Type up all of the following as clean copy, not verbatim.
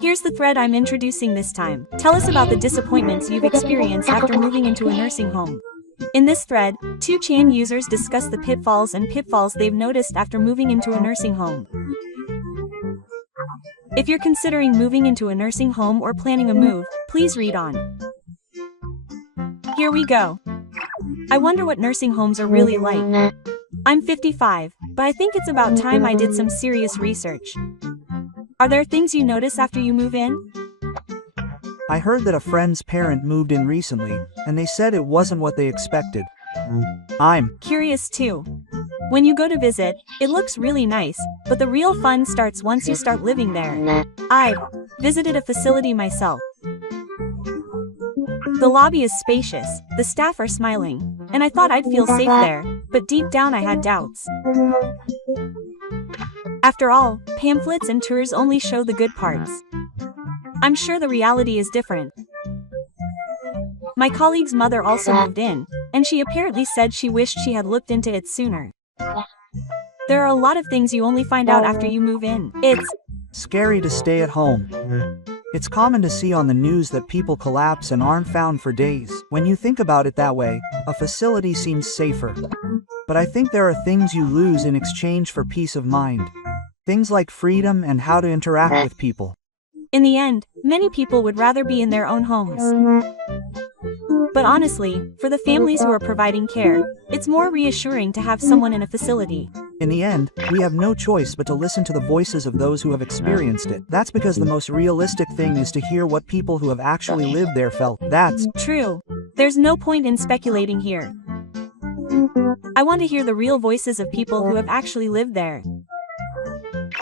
Here's the thread I'm introducing this time. Tell us about the disappointments you've experienced after moving into a nursing home. In this thread, 2chan users discuss the pitfalls they've noticed after moving into a nursing home. If you're considering moving into a nursing home or planning a move, please read on. Here we go. I wonder what nursing homes are really like. I'm 55, but I think it's about time I did some serious research. Are there things you notice after you move in? I heard that a friend's parent moved in recently, and they said it wasn't what they expected. I'm curious too. When you go to visit, it looks really nice, but the real fun starts once you start living there. I've visited a facility myself. The lobby is spacious, the staff are smiling, and I thought I'd feel safe there, but deep down I had doubts. After all, pamphlets and tours only show the good parts. I'm sure the reality is different. My colleague's mother also moved in, and she apparently said she wished she had looked into it sooner. There are a lot of things you only find out after you move in. It's scary to stay at home. It's common to see on the news that people collapse and aren't found for days. When you think about it that way, a facility seems safer. But I think there are things you lose in exchange for peace of mind. Things like freedom and how to interact with people. In the end, many people would rather be in their own homes. But honestly, for the families who are providing care, it's more reassuring to have someone in a facility. In the end, we have no choice but to listen to the voices of those who have experienced it. That's because the most realistic thing is to hear what people who have actually lived there felt. That's true. There's no point in speculating here. I want to hear the real voices of people who have actually lived there.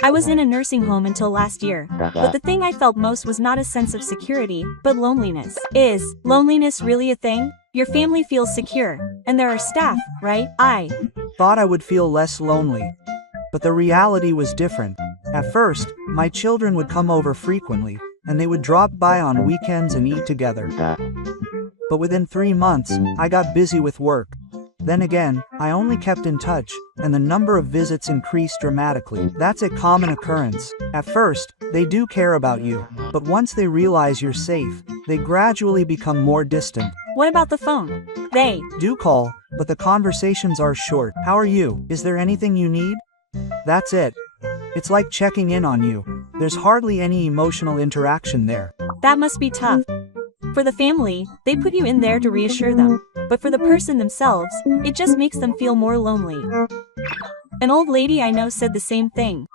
I was in a nursing home until last year, but the thing I felt most was not a sense of security, but loneliness. Is loneliness really a thing? Your family feels secure, and there are staff, right? I thought I would feel less lonely. But the reality was different. At first, my children would come over frequently, and they would drop by on weekends and eat together. But within 3 months, I got busy with work. Then again, I only kept in touch, and the number of visits increased dramatically. That's a common occurrence. At first, they do care about you, but once they realize you're safe, they gradually become more distant. What about the phone? They do call, but the conversations are short. How are you? Is there anything you need? That's it. It's like checking in on you. There's hardly any emotional interaction there. That must be tough. For the family, they put you in there to reassure them, but for the person themselves, it just makes them feel more lonely. An old lady I know said the same thing.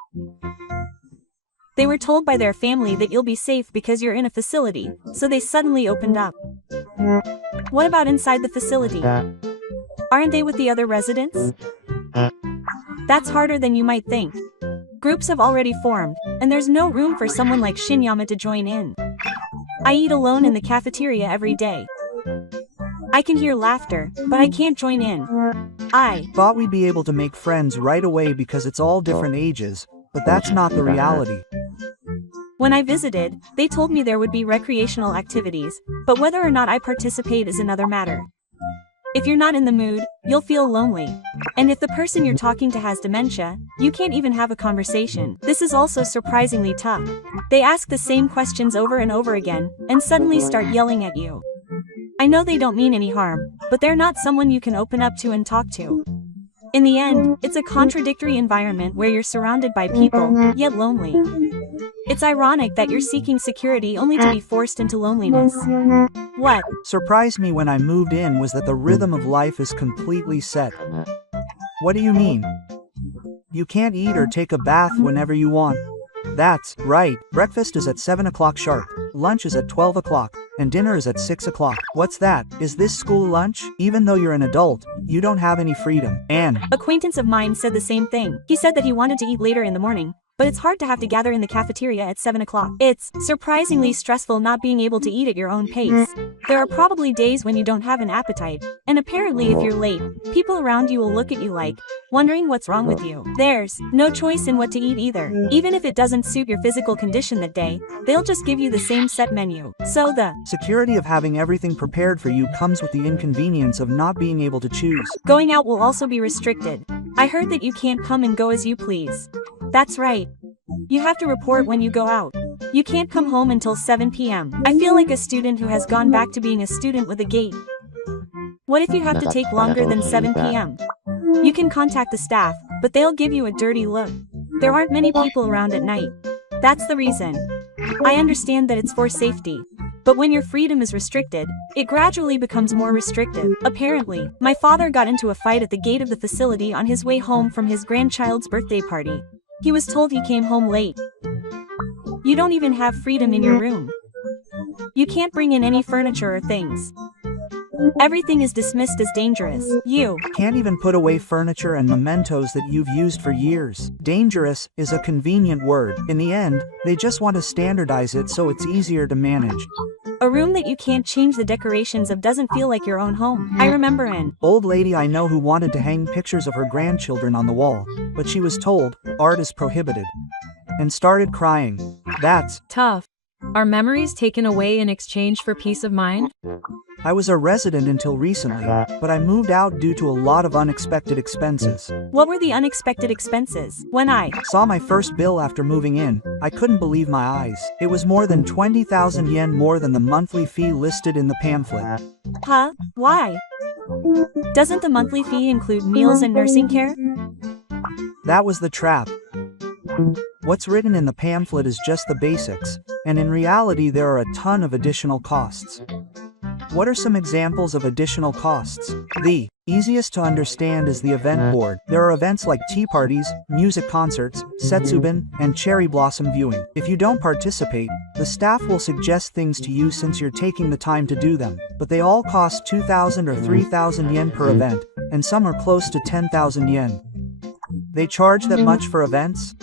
They were told by their family that you'll be safe because you're in a facility, so they suddenly opened up. What about inside the facility? Aren't they with the other residents? That's harder than you might think. Groups have already formed, and there's no room for someone like Shinyama to join in. I eat alone in the cafeteria every day. I can hear laughter, but I can't join in. I thought we'd be able to make friends right away because it's all different ages, but that's not the reality. When I visited, they told me there would be recreational activities, but whether or not I participate is another matter. If you're not in the mood, you'll feel lonely. And if the person you're talking to has dementia, you can't even have a conversation. This is also surprisingly tough. They ask the same questions over and over again, and suddenly start yelling at you. I know they don't mean any harm, but they're not someone you can open up to and talk to. In the end, it's a contradictory environment where you're surrounded by people, yet lonely. It's ironic that you're seeking security only to be forced into loneliness. What surprised me when I moved in was that the rhythm of life is completely set. What do you mean? You can't eat or take a bath whenever you want. That's right, breakfast is at 7 o'clock sharp, lunch is at 12 o'clock, and dinner is at 6 o'clock. What's that? Is this school lunch? Even though you're an adult, you don't have any freedom. An acquaintance of mine said the same thing. He said that he wanted to eat later in the morning, but it's hard to have to gather in the cafeteria at 7 o'clock. It's surprisingly stressful not being able to eat at your own pace. There are probably days when you don't have an appetite, and apparently if you're late, people around you will look at you like, wondering what's wrong with you. There's no choice in what to eat either. Even if it doesn't suit your physical condition that day, they'll just give you the same set menu. So the security of having everything prepared for you comes with the inconvenience of not being able to choose. Going out will also be restricted. I heard that you can't come and go as you please. That's right. You have to report when you go out. You can't come home until 7 p.m. I feel like a student who has gone back to being a student with a gate. What if you have to take longer than 7 p.m.? You can contact the staff, but they'll give you a dirty look. There aren't many people around at night. That's the reason. I understand that it's for safety. But when your freedom is restricted, it gradually becomes more restrictive. Apparently, my father got into a fight at the gate of the facility on his way home from his grandchild's birthday party. He was told he came home late. You don't even have freedom in your room. You can't bring in any furniture or things. Everything is dismissed as dangerous. You can't even put away furniture and mementos that you've used for years. Dangerous is a convenient word. In the end, they just want to standardize it so it's easier to manage. A room that you can't change the decorations of doesn't feel like your own home. I remember an old lady I know who wanted to hang pictures of her grandchildren on the wall, but she was told, art is prohibited, and started crying. That's tough. Are memories taken away in exchange for peace of mind? I was a resident until recently, but I moved out due to a lot of unexpected expenses. What were the unexpected expenses? When I saw my first bill after moving in, I couldn't believe my eyes. It was more than 20,000 yen more than the monthly fee listed in the pamphlet. Huh? Why? Doesn't the monthly fee include meals and nursing care? That was the trap. What's written in the pamphlet is just the basics, and in reality there are a ton of additional costs. What are some examples of additional costs? The easiest to understand is the event board. There are events like tea parties, music concerts, setsubin, and cherry blossom viewing. If you don't participate, the staff will suggest things to you since you're taking the time to do them, but they all cost 2,000 or 3,000 yen per event, and some are close to 10,000 yen. They charge that much for events?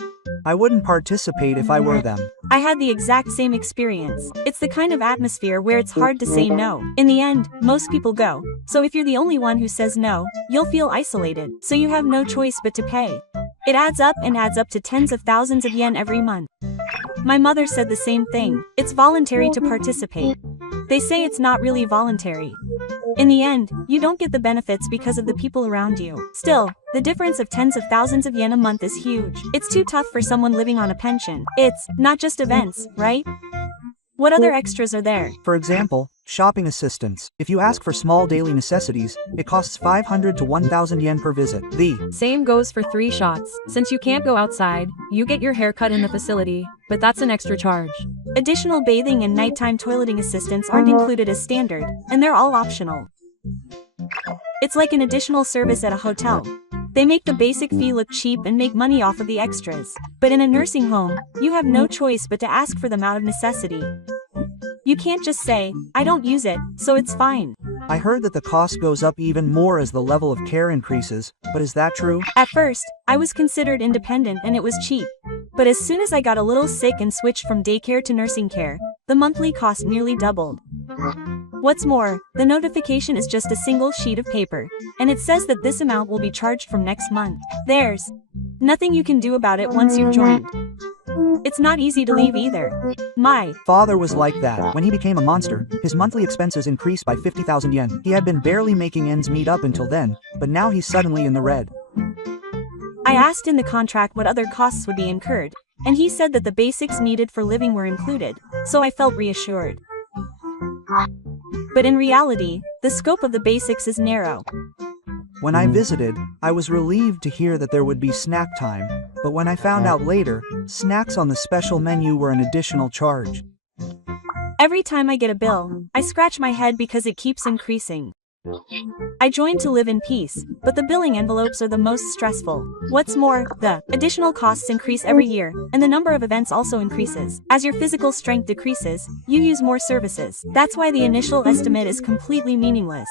I wouldn't participate if I were them. I had the exact same experience. It's the kind of atmosphere where it's hard to say no. In the end, most people go. So if you're the only one who says no, you'll feel isolated. So you have no choice but to pay. It adds up to tens of thousands of yen every month. My mother said the same thing. It's voluntary to participate. They say it's not really voluntary. In the end, you don't get the benefits because of the people around you. Still, the difference of tens of thousands of yen a month is huge. It's too tough for someone living on a pension. It's not just events, right? What other extras are there? For example, shopping assistance. If you ask for small daily necessities, it costs 500 to 1,000 yen per visit. The same goes for 3 shots. Since you can't go outside, you get your hair cut in the facility, but that's an extra charge. Additional bathing and nighttime toileting assistants aren't included as standard, and they're all optional. It's like an additional service at a hotel. They make the basic fee look cheap and make money off of the extras. But in a nursing home, you have no choice but to ask for them out of necessity. You can't just say, I don't use it, so it's fine. I heard that the cost goes up even more as the level of care increases, but is that true? At first, I was considered independent and it was cheap. But as soon as I got a little sick and switched from daycare to nursing care, the monthly cost nearly doubled. What's more, the notification is just a single sheet of paper, and it says that this amount will be charged from next month. There's nothing you can do about it once you've joined. It's not easy to leave either. My father was like that. When he became a monster, his monthly expenses increased by 50,000 yen. He had been barely making ends meet up until then, but now he's suddenly in the red. I asked in the contract what other costs would be incurred, and he said that the basics needed for living were included, so I felt reassured. But in reality, the scope of the basics is narrow. When I visited, I was relieved to hear that there would be snack time, but when I found out later, snacks on the special menu were an additional charge. Every time I get a bill, I scratch my head because it keeps increasing. I joined to live in peace, but the billing envelopes are the most stressful. What's more, the additional costs increase every year, and the number of events also increases. As your physical strength decreases, you use more services. That's why the initial estimate is completely meaningless.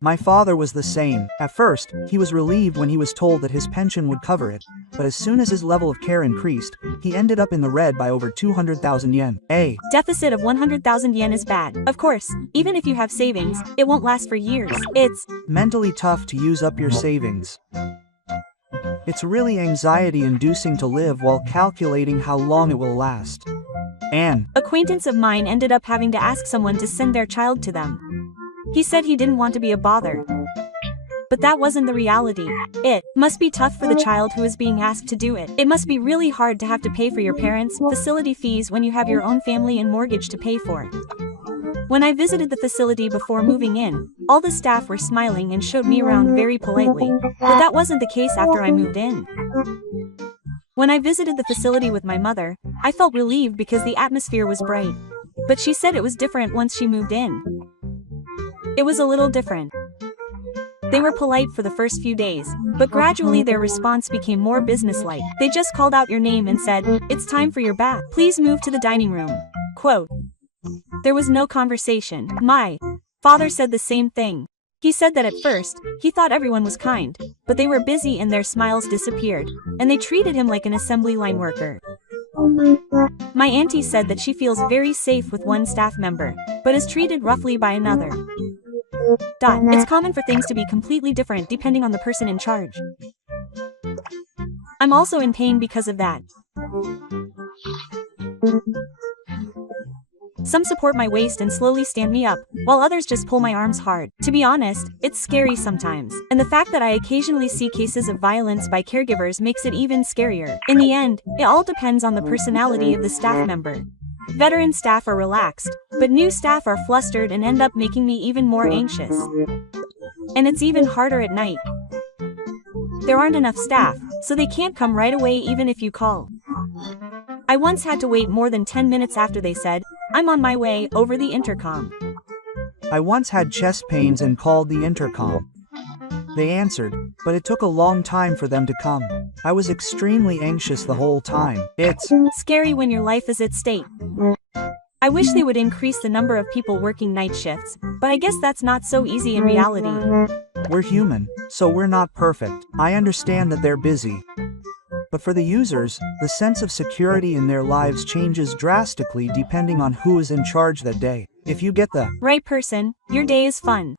My father was the same. At first, he was relieved when he was told that his pension would cover it, but as soon as his level of care increased, he ended up in the red by over 200,000 yen. A deficit of 100,000 yen is bad. Of course, even if you have savings, it won't last for years. It's mentally tough to use up your savings. It's really anxiety-inducing to live while calculating how long it will last. An acquaintance of mine ended up having to ask someone to send their child to them. He said he didn't want to be a bother. But that wasn't the reality. It must be tough for the child who is being asked to do it. It must be really hard to have to pay for your parents' facility fees when you have your own family and mortgage to pay for. When I visited the facility before moving in, all the staff were smiling and showed me around very politely, but that wasn't the case after I moved in. When I visited the facility with my mother, I felt relieved because the atmosphere was bright. But she said it was different once she moved in. It was a little different. They were polite for the first few days, but gradually their response became more businesslike. They just called out your name and said, "It's time for your bath. Please move to the dining room." Quote. There was no conversation. My father said the same thing. He said that at first, he thought everyone was kind, but they were busy and their smiles disappeared, and they treated him like an assembly line worker. My auntie said that she feels very safe with one staff member, but is treated roughly by another. It's common for things to be completely different depending on the person in charge. I'm also in pain because of that. Some support my waist and slowly stand me up, while others just pull my arms hard. To be honest, it's scary sometimes, and the fact that I occasionally see cases of violence by caregivers makes it even scarier. In the end, it all depends on the personality of the staff member. Veteran staff are relaxed, but new staff are flustered and end up making me even more anxious. And it's even harder at night. There aren't enough staff, so they can't come right away even if you call. I once had to wait more than 10 minutes after they said, "I'm on my way," over the intercom. I once had chest pains and called the intercom. They answered, but it took a long time for them to come. I was extremely anxious the whole time. It's scary when your life is at stake. I wish they would increase the number of people working night shifts, but I guess that's not so easy in reality. We're human, so we're not perfect. I understand that they're busy. But for the users, the sense of security in their lives changes drastically depending on who is in charge that day. If you get the right person, your day is fun.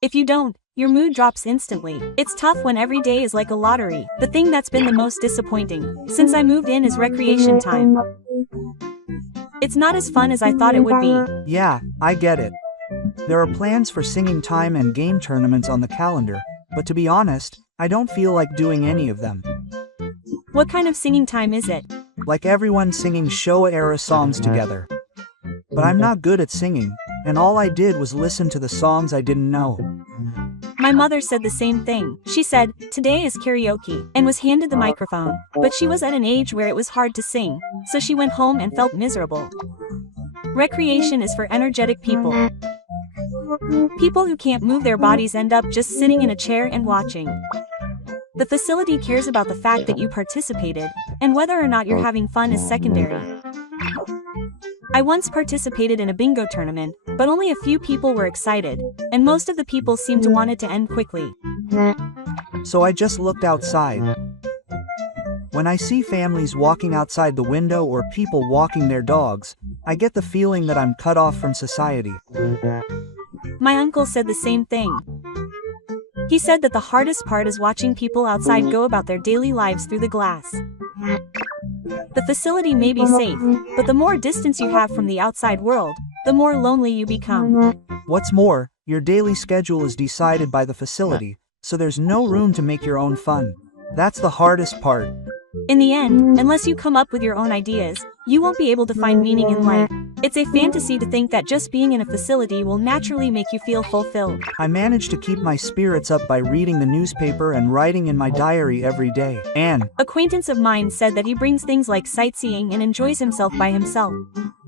If you don't, your mood drops instantly. It's tough when every day is like a lottery. The thing that's been the most disappointing since I moved in is recreation time. It's not as fun as I thought it would be. Yeah, I get it. There are plans for singing time and game tournaments on the calendar, but to be honest, I don't feel like doing any of them. What kind of singing time is it? Like everyone singing Showa-era songs together. But I'm not good at singing, and all I did was listen to the songs I didn't know. My mother said the same thing. She said, "Today is karaoke," and was handed the microphone, but she was at an age where it was hard to sing, so she went home and felt miserable. Recreation is for energetic people. People who can't move their bodies end up just sitting in a chair and watching. The facility cares about the fact that you participated, and whether or not you're having fun is secondary. I once participated in a bingo tournament, but only a few people were excited, and most of the people seemed to want it to end quickly. So I just looked outside. When I see families walking outside the window or people walking their dogs, I get the feeling that I'm cut off from society. My uncle said the same thing. He said that the hardest part is watching people outside go about their daily lives through the glass. The facility may be safe, but the more distance you have from the outside world, the more lonely you become. What's more, your daily schedule is decided by the facility, so there's no room to make your own fun. That's the hardest part. In the end, unless you come up with your own ideas, you won't be able to find meaning in life. It's a fantasy to think that just being in a facility will naturally make you feel fulfilled. I manage to keep my spirits up by reading the newspaper and writing in my diary every day. An acquaintance of mine said that he brings things like sightseeing and enjoys himself by himself.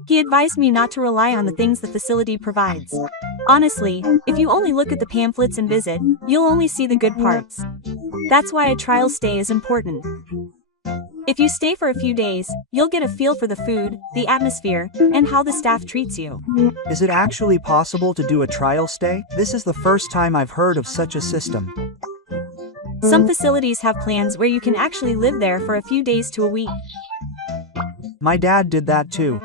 He advised me not to rely on the things the facility provides. Honestly, if you only look at the pamphlets and visit, you'll only see the good parts. That's why a trial stay is important. If you stay for a few days, you'll get a feel for the food, the atmosphere, and how the staff treats you. Is it actually possible to do a trial stay? This is the first time I've heard of such a system. Some facilities have plans where you can actually live there for a few days to a week. My dad did that too.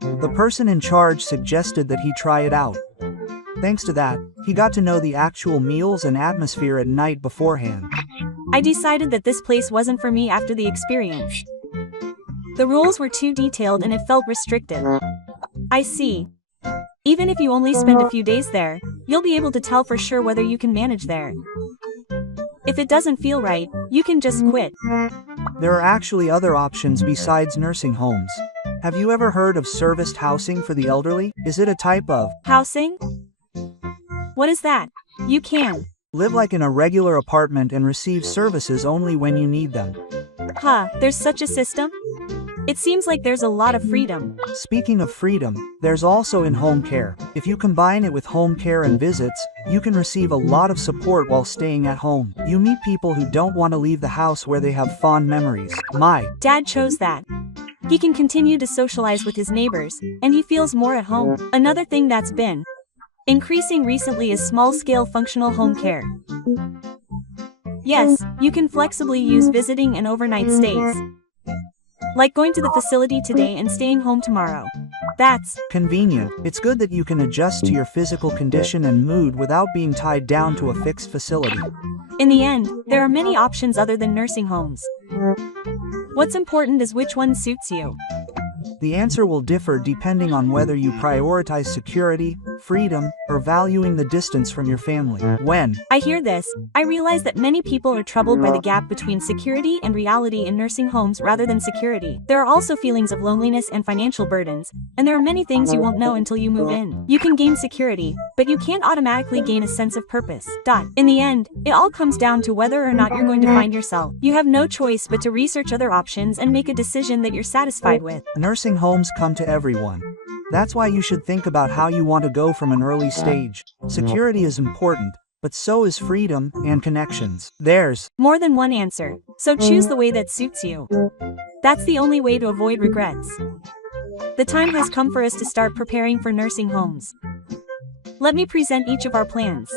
The person in charge suggested that he try it out. Thanks to that, he got to know the actual meals and atmosphere at night beforehand. I decided that this place wasn't for me after the experience. The rules were too detailed and it felt restrictive. I see. Even if you only spend a few days there, you'll be able to tell for sure whether you can manage there. If it doesn't feel right, you can just quit. There are actually other options besides nursing homes. Have you ever heard of serviced housing for the elderly? Is it a type of Housing? What is that? You can. live like in a regular apartment and receive services only when you need them? Huh, there's such a system? It seems like there's a lot of freedom. Speaking of freedom, there's also in-home care. If you combine it with home care and visits, you can receive a lot of support while staying at home. You meet people who don't want to leave the house where they have fond memories. My Dad chose that. He can continue to socialize with his neighbors, and he feels more at home. Another thing that's been increasing recently is small-scale functional home care. Yes, you can flexibly use visiting and overnight stays. Like going to the facility today and staying home tomorrow. That's convenient. It's good that you can adjust to your physical condition and mood without being tied down to a fixed facility. In the end, there are many options other than nursing homes. What's important is which one suits you. The answer will differ depending on whether you prioritize security, freedom, or valuing the distance from your family. When I hear this, I realize that many people are troubled by the gap between security and reality in nursing homes rather than security. There are also feelings of loneliness and financial burdens, and there are many things you won't know until you move in. You can gain security, but you can't automatically gain a sense of purpose. In the end, it all comes down to whether or not you're going to find yourself. You have no choice but to research other options and make a decision that you're satisfied with. nursing homes come to everyone. That's why you should think about how you want to go from an early stage. Security is important, but so is freedom and connections. There's more than one answer, so choose the way that suits you. That's the only way to avoid regrets. The time has come for us to start preparing for nursing homes. Let me present each of our plans.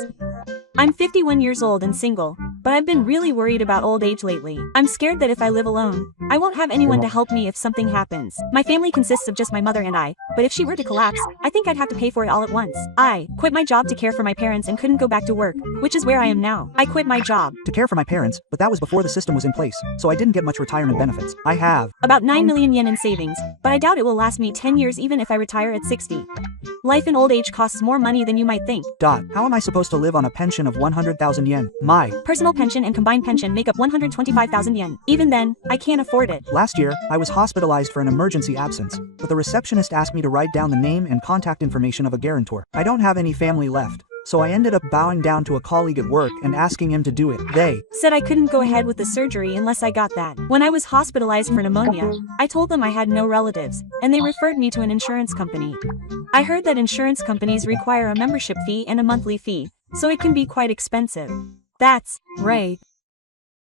I'm 51 years old and single, but I've been really worried about old age lately. I'm scared that if I live alone, I won't have anyone to help me if something happens. My family consists of just my mother and I, but if she were to collapse, I think I'd have to pay for it all at once. I quit my job to care for my parents and couldn't go back to work, which is where I am now. I quit my job to care for my parents, but that was before the system was in place, so I didn't get much retirement benefits. I have about 9 million yen in savings, but I doubt it will last me 10 years even if I retire at 60. Life in old age costs more money than you might think. How am I supposed to live on a pension of 100,000 yen? My personal pension and combined pension make up 125,000 yen. Even then, I can't afford it. Last year, I was hospitalized for an emergency absence, but the receptionist asked me to write down the name and contact information of a guarantor. I don't have any family left, so I ended up bowing down to a colleague at work and asking him to do it. They said I couldn't go ahead with the surgery unless I got that. When I was hospitalized for pneumonia, I told them I had no relatives, and they referred me to an insurance company. I heard that insurance companies require a membership fee and a monthly fee, so it can be quite expensive. That's right.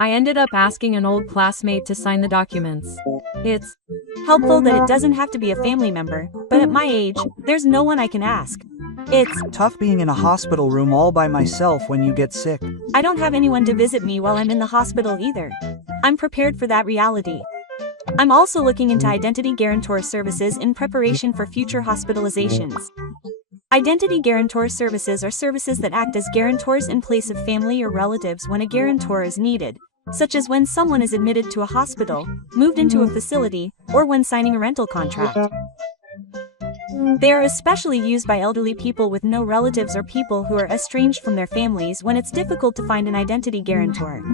I ended up asking an old classmate to sign the documents. It's helpful that it doesn't have to be a family member, but at my age, there's no one I can ask. It's tough being in a hospital room all by myself when you get sick. I don't have anyone to visit me while I'm in the hospital either. I'm prepared for that reality. I'm also looking into identity guarantor services in preparation for future hospitalizations. Identity guarantor services are services that act as guarantors in place of family or relatives when a guarantor is needed, such as when someone is admitted to a hospital, moved into a facility, or when signing a rental contract. They are especially used by elderly people with no relatives or people who are estranged from their families when it's difficult to find an identity guarantor.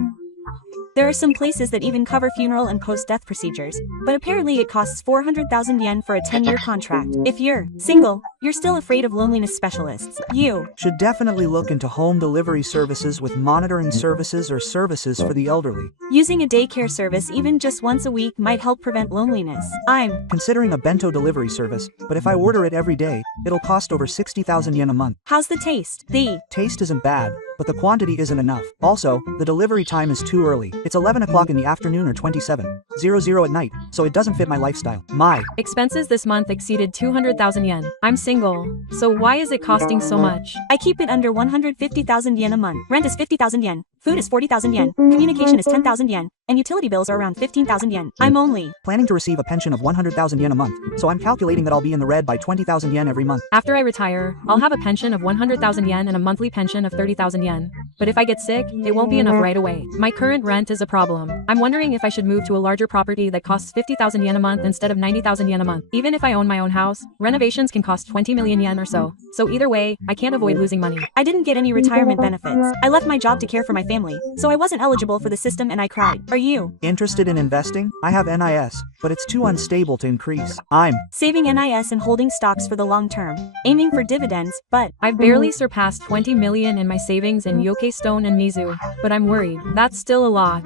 There are some places that even cover funeral and post-death procedures, but apparently it costs 400,000 yen for a 10-year contract. If you're single, you're still afraid of loneliness specialists, you should definitely look into home delivery services with monitoring services or services for the elderly. Using a daycare service even just once a week might help prevent loneliness. I'm considering a bento delivery service, but if I order it every day, it'll cost over 60,000 yen a month. How's the taste? The taste isn't bad, but the quantity isn't enough. Also, the delivery time is too early. It's 11 o'clock in the afternoon or 27:00 at night, so it doesn't fit my lifestyle. My expenses this month exceeded 200,000 yen. I'm single, so why is it costing so much? I keep it under 150,000 yen a month. Rent is 50,000 yen, food is 40,000 yen, communication is 10,000 yen, and utility bills are around 15,000 yen. I'm only planning to receive a pension of 100,000 yen a month, so I'm calculating that I'll be in the red by 20,000 yen every month. After I retire, I'll have a pension of 100,000 yen and a monthly pension of 30,000 yen. but if I get sick, it won't be enough right away. My current rent is a problem. I'm wondering if I should move to a larger property that costs 50,000 yen a month instead of 90,000 yen a month. Even if I own my own house, renovations can cost 20 million yen or so. So either way, I can't avoid losing money. I didn't get any retirement benefits. I left my job to care for my family, so I wasn't eligible for the system and I cried. Are you Interested in investing? I have NIS, but it's too unstable to increase. I'm saving NIS and holding stocks for the long term, aiming for dividends, but I've barely surpassed 20 million in my savings in Yoke Stone and Mizu, but I'm worried. That's still a lot.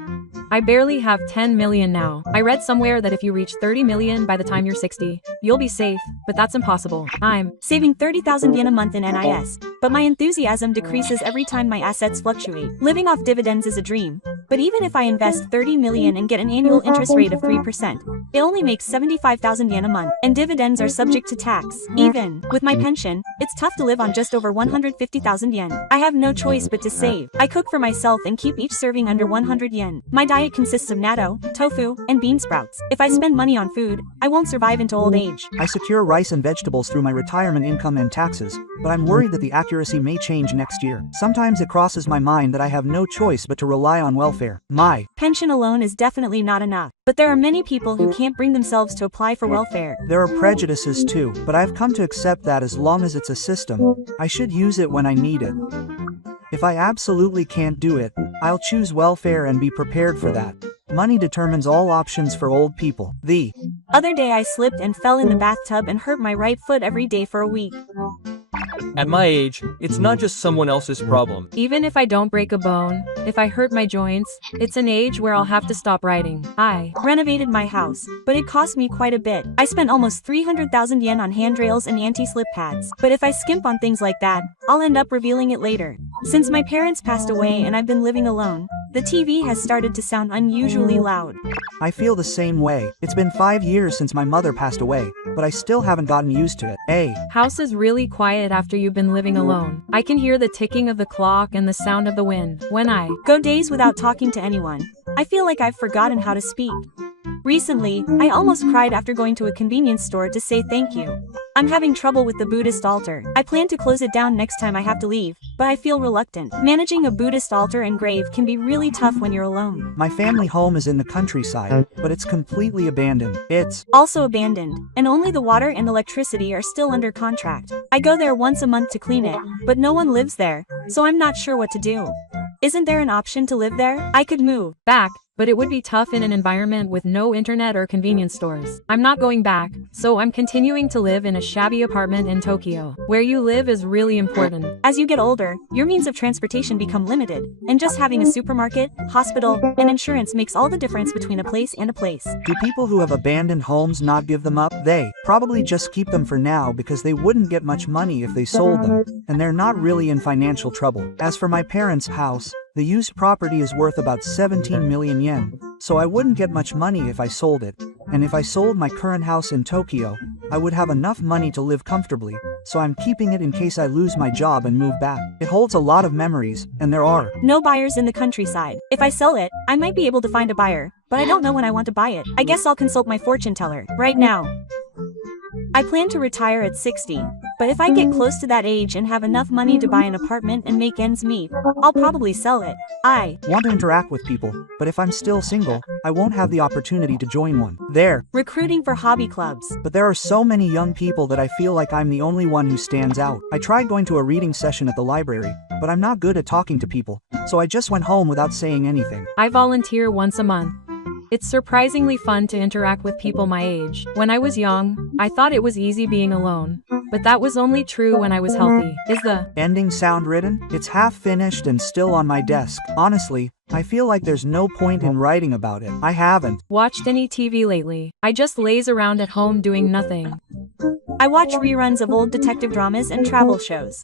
I barely have 10 million now. I read somewhere that if you reach 30 million by the time you're 60, you'll be safe, but that's impossible. I'm saving 30,000 yen a month in NIS, but my enthusiasm decreases every time my assets fluctuate. Living off dividends is a dream, but even if I invest 30 million and get an annual interest rate of 3%, it only makes 75,000 yen a month, and dividends are subject to tax. Even with my pension, it's tough to live on just over 150,000 yen. I have no choice but to save. I cook for myself and keep each serving under 100 yen. My diet consists of natto, tofu, and bean sprouts. If I spend money on food, I won't survive into old age. I secure rice and vegetables through my retirement income and taxes, but I'm worried that the accuracy may change next year. Sometimes it crosses my mind that I have no choice but to rely on welfare. My pension alone is definitely not enough, but there are many people who can't bring themselves to apply for welfare. There are prejudices too, but I've come to accept that as long as it's a system, I should use it when I need it. If I absolutely can't do it, I'll choose welfare and be prepared for that. Money determines all options for old people. The other day I slipped and fell in the bathtub and hurt my right foot every day for a week. At my age, it's not just someone else's problem. Even if I don't break a bone, if I hurt my joints, it's an age where I'll have to stop writing. I renovated my house, but it cost me quite a bit. I spent almost 300,000 yen on handrails and anti-slip pads. But if I skimp on things like that, I'll end up revealing it later. Since my parents passed away and I've been living alone, the TV has started to sound unusually loud. I feel the same way. It's been 5 years since my mother passed away, but I still haven't gotten used to it. House is really quiet after you've been living alone. I can hear the ticking of the clock and the sound of the wind. When I go days without talking to anyone, I feel like I've forgotten how to speak. Recently, I almost cried after going to a convenience store to say thank you. I'm having trouble with the Buddhist altar. I plan to close it down next time I have to leave, but I feel reluctant. Managing a Buddhist altar and grave can be really tough when you're alone. My family home is in the countryside, but it's completely abandoned. It's also abandoned, and only the water and electricity are still under contract. I go there once a month to clean it, but no one lives there, so I'm not sure what to do. Isn't there an option to live there? I could move back, but it would be tough in an environment with no internet or convenience stores. I'm not going back, so I'm continuing to live in a shabby apartment in Tokyo. Where you live is really important. As you get older, your means of transportation become limited, and just having a supermarket, hospital, and insurance makes all the difference between a place and a place. Do people who have abandoned homes not give them up? They probably just keep them for now because they wouldn't get much money if they sold them, and they're not really in financial trouble. As for my parents' house, the used property is worth about 17 million yen, so I wouldn't get much money if I sold it. And if I sold my current house in Tokyo, I would have enough money to live comfortably, so I'm keeping it in case I lose my job and move back. It holds a lot of memories, and there are no buyers in the countryside. If I sell it, I might be able to find a buyer, but I don't know when I want to buy it. I guess I'll consult my fortune teller right now. I plan to retire at 60, but if I get close to that age and have enough money to buy an apartment and make ends meet, I'll probably sell it. I want to interact with people, but if I'm still single, I won't have the opportunity to join one. They're recruiting for hobby clubs. But there are so many young people that I feel like I'm the only one who stands out. I tried going to a reading session at the library, but I'm not good at talking to people, so I just went home without saying anything. I volunteer once a month. It's surprisingly fun to interact with people my age. When I was young, I thought it was easy being alone. But that was only true when I was healthy. Is the ending sound written? It's half finished and still on my desk. Honestly, I feel like there's no point in writing about it. I haven't watched any TV lately. I just laze around at home doing nothing. I watch reruns of old detective dramas and travel shows.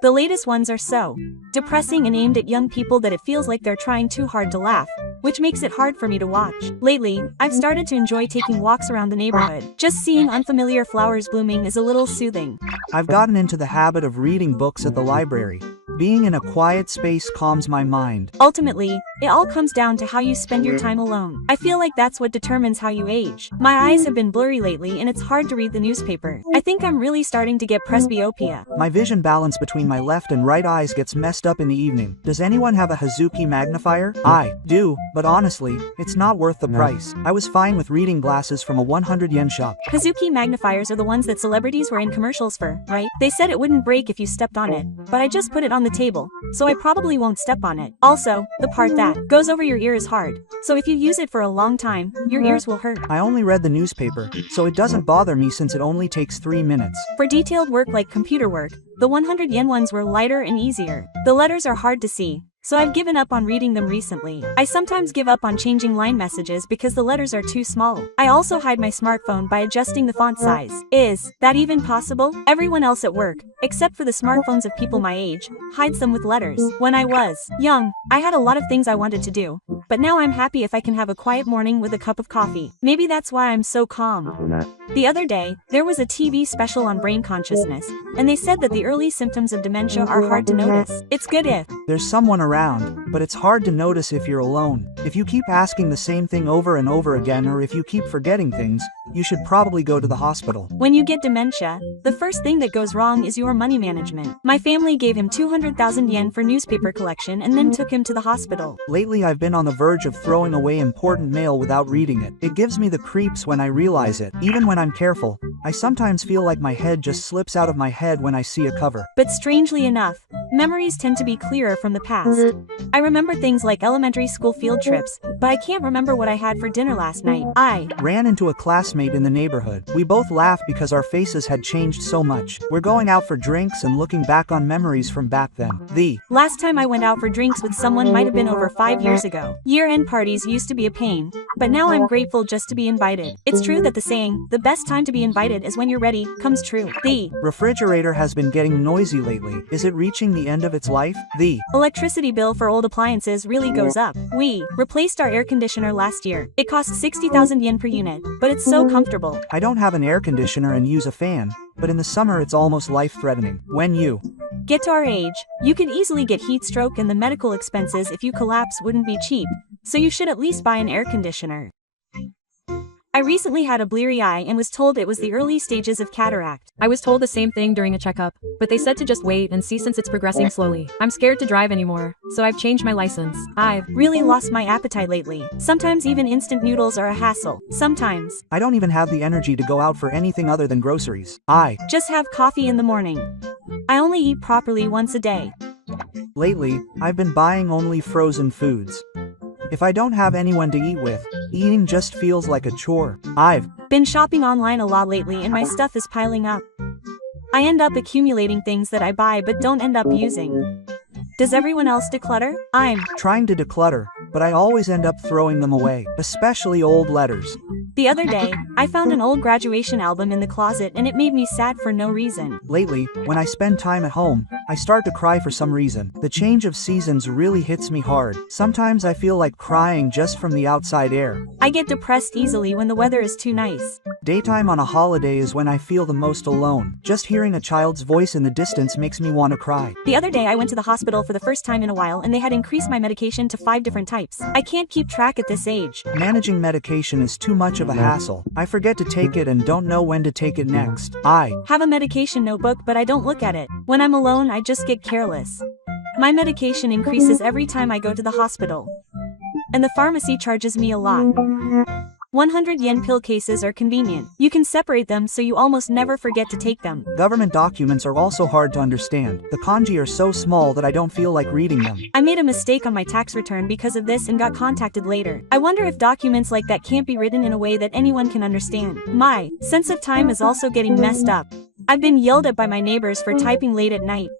The latest ones are so depressing and aimed at young people that it feels like they're trying too hard to laugh, which makes it hard for me to watch. Lately, I've started to enjoy taking walks around the neighborhood. Just seeing unfamiliar flowers blooming is a little soothing. I've gotten into the habit of reading books at the library. Being in a quiet space calms my mind. Ultimately, It all comes down to how you spend your time alone. I feel like that's what determines how you age. My eyes have been blurry lately and it's hard to read the newspaper. I think I'm really starting to get presbyopia. My vision balance between my left and right eyes gets messed up in the evening. Does anyone have a Hazuki magnifier? I do, but honestly, it's not worth the price. I was fine with reading glasses from a 100 yen shop. Hazuki magnifiers are the ones that celebrities were in commercials for, right? They said it wouldn't break if you stepped on it, but I just put it on the table, so I probably won't step on it. Also, the part that goes over your ear is hard, so if you use it for a long time, your ears will hurt. I only read the newspaper, so it doesn't bother me since it only takes 3 minutes. For detailed work like computer work, the 100 yen ones were lighter and easier. The letters are hard to see, so I've given up on reading them recently. I sometimes give up on changing line messages because the letters are too small. I also hide my smartphone by adjusting the font size. Is that even possible? Everyone else at work, except for the smartphones of people my age, hides them with letters. When I was young, I had a lot of things I wanted to do, but now I'm happy if I can have a quiet morning with a cup of coffee. Maybe that's why I'm so calm. The other day, there was a TV special on brain consciousness, and they said that the early symptoms of dementia are hard to notice. It's good if there's someone around, but it's hard to notice if you're alone. If you keep asking the same thing over and over again, or if you keep forgetting things, you should probably go to the hospital. When you get dementia, the first thing that goes wrong is your money management. My family gave him 200,000 yen for newspaper collection and then took him to the hospital. Lately I've been on the verge of throwing away important mail without reading it. It gives me the creeps when I realize it. Even when I'm careful, I sometimes feel like my head just slips out of my head when I see a cover. But strangely enough, memories tend to be clearer from the past. I remember things like elementary school field trips, but I can't remember what I had for dinner last night. I ran into a classmate in the neighborhood. We both laughed because our faces had changed so much. We're going out for drinks and looking back on memories from back then. The last time I went out for drinks with someone might have been over 5 years ago. Year-end parties used to be a pain, but now I'm grateful just to be invited. It's true that the saying, the best time to be invited is when you're ready, comes true. The refrigerator has been getting noisy lately. Is it reaching the end of its life? The electricity bill for old appliances really goes up. We replaced our air conditioner last year. It cost 60,000 yen per unit, but it's so comfortable. I don't have an air conditioner and use a fan, but in the summer it's almost life-threatening. When you get to our age, you could easily get heat stroke and the medical expenses if you collapse wouldn't be cheap, so you should at least buy an air conditioner. I recently had a bleary eye and was told it was the early stages of cataract. I was told the same thing during a checkup, but they said to just wait and see since it's progressing slowly. I'm scared to drive anymore, so I've changed my license. I've really lost my appetite lately. Sometimes even instant noodles are a hassle. Sometimes I don't even have the energy to go out for anything other than groceries. I just have coffee in the morning. I only eat properly once a day. Lately, I've been buying only frozen foods. If I don't have anyone to eat with, eating just feels like a chore. I've been shopping online a lot lately and my stuff is piling up. I end up accumulating things that I buy but don't end up using. Does everyone else declutter? I'm trying to declutter, but I always end up throwing them away, especially old letters. The other day, I found an old graduation album in the closet and it made me sad for no reason. Lately, when I spend time at home, I start to cry for some reason. The change of seasons really hits me hard. Sometimes I feel like crying just from the outside air. I get depressed easily when the weather is too nice. Daytime on a holiday is when I feel the most alone. Just hearing a child's voice in the distance makes me want to cry. The other day I went to the hospital for the first time in a while and they had increased my medication to 5 different types. I can't keep track at this age. Managing medication is too much of a hassle. I forget to take it and don't know when to take it next. I have a medication notebook but I don't look at it. When I'm alone I just get careless. My medication increases every time I go to the hospital. And the pharmacy charges me a lot. 100 yen pill cases are convenient. You can separate them so you almost never forget to take them. Government documents are also hard to understand. The kanji are so small that I don't feel like reading them. I made a mistake on my tax return because of this and got contacted later. I wonder if documents like that can't be written in a way that anyone can understand. My sense of time is also getting messed up. I've been yelled at by my neighbors for typing late at night.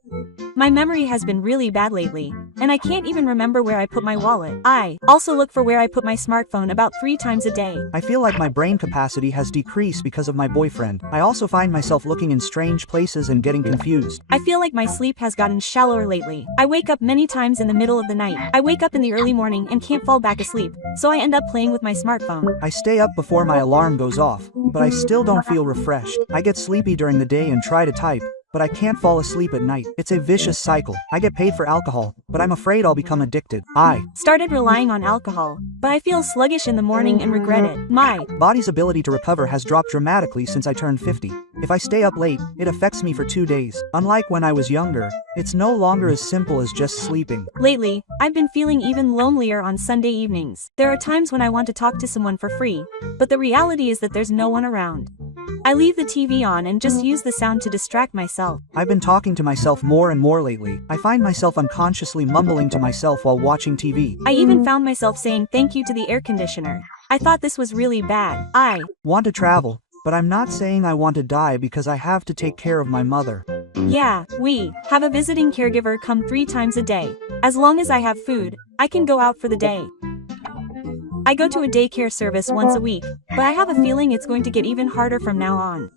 My memory has been really bad lately, and I can't even remember where I put my wallet. I also look for where I put my smartphone about 3 times a day. I feel like my brain capacity has decreased because of my boyfriend. I also find myself looking in strange places and getting confused. I feel like my sleep has gotten shallower lately. I wake up many times in the middle of the night. I wake up in the early morning and can't fall back asleep, so I end up playing with my smartphone. I stay up before my alarm goes off, but I still don't feel refreshed. I get sleepy during the day and try to type, but I can't fall asleep at night. It's a vicious cycle. I get paid for alcohol, but I'm afraid I'll become addicted. I started relying on alcohol, but I feel sluggish in the morning and regret it. My body's ability to recover has dropped dramatically since I turned 50. If I stay up late, it affects me for 2 days. Unlike when I was younger, it's no longer as simple as just sleeping. Lately, I've been feeling even lonelier on Sunday evenings. There are times when I want to talk to someone for free, but the reality is that there's no one around. I leave the TV on and just use the sound to distract myself. I've been talking to myself more and more lately. I find myself unconsciously mumbling to myself while watching TV. I even found myself saying thank you to the air conditioner. I thought this was really bad. I want to travel, but I'm not saying I want to die because I have to take care of my mother. Yeah, we have a visiting caregiver come 3 times a day. As long as I have food, I can go out for the day. I go to a daycare service once a week, but I have a feeling it's going to get even harder from now on.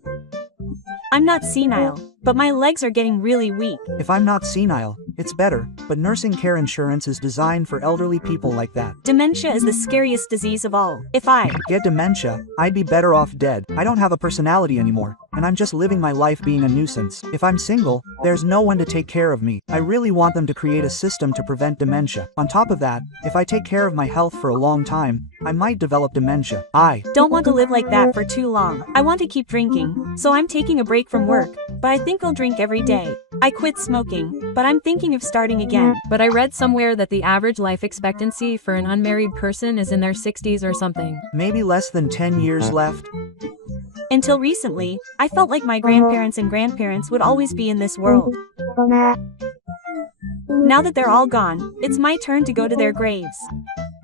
I'm not senile, but my legs are getting really weak. If I'm not senile, it's better, but nursing care insurance is designed for elderly people like that. Dementia is the scariest disease of all. If I get dementia, I'd be better off dead. I don't have a personality anymore, and I'm just living my life being a nuisance. If I'm single, there's no one to take care of me. I really want them to create a system to prevent dementia. On top of that, if I take care of my health for a long time, I might develop dementia. I don't want to live like that for too long. I want to keep drinking, so I'm taking a break from work, but I think I'll drink every day. I quit smoking, but I'm thinking of starting again. But I read somewhere that the average life expectancy for an unmarried person is in their 60s or something. Maybe less than 10 years left. Until recently, I felt like my grandparents and grandparents would always be in this world. Now that they're all gone, it's my turn to go to their graves.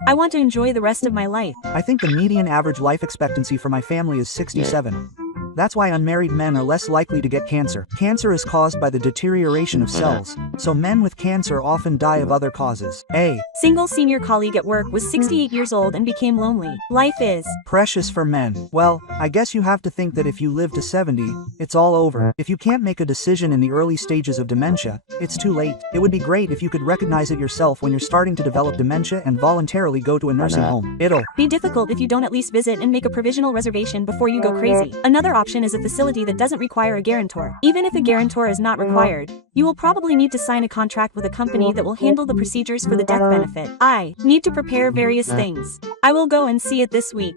I want to enjoy the rest of my life. I think the median average life expectancy for my family is 67. That's why unmarried men are less likely to get cancer. Cancer is caused by the deterioration of cells, so men with cancer often die of other causes. A single senior colleague at work was 68 years old and became lonely. Life is precious for men. Well, I guess you have to think that if you live to 70, it's all over. If you can't make a decision in the early stages of dementia, it's too late. It would be great if you could recognize it yourself when you're starting to develop dementia and voluntarily go to a nursing home. It'll be difficult if you don't at least visit and make a provisional reservation before you go crazy. Another option is a facility that doesn't require a guarantor. Even if a guarantor is not required, you will probably need to sign a contract with a company that will handle the procedures for the death benefit. I need to prepare various things. I will go and see it this week.